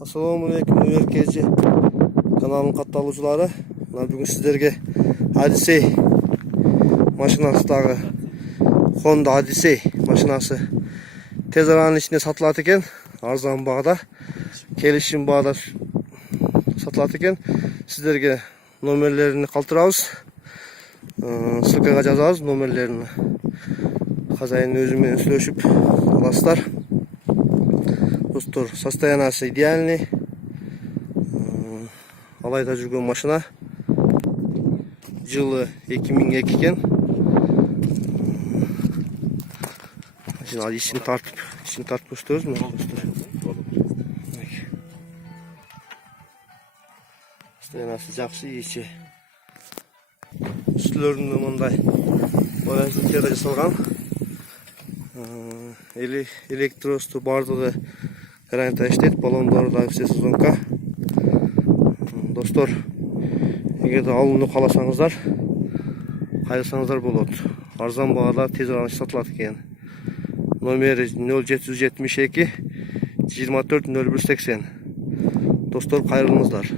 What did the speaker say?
Assalamualaikum Nurkezi kanalının kattalıcıları. Bugün sizlerge Odyssey maşinasıдағы Honda Odyssey maşinası tez aranın içinde satılады eкен, arзан бағада, келісім бағада satılады eкен. Sizlerge номерлерін қалтырабыз, ссылкаға жазабыз номерлерін. Хозяин өзімен сөйлесіп аласыздар. Достор, состояниесі идеальный. Алайда жүрген машина. Жылы 2002 екен. Машина ішін тартып көстеріз мә, достор. Состояниесі жақсы, еші. Үстілерінде мұндай бояушылықтар жасалған. Электросты бардығы гарантия иштейт, баллондору да все сезонка. Достор, эгерде алууну кааласаңыздар, кайрысаңыздар болот. Арзан баада тез арада сатылат экен. Номери 0772 24 0180. Достор, кайрылыңыздар.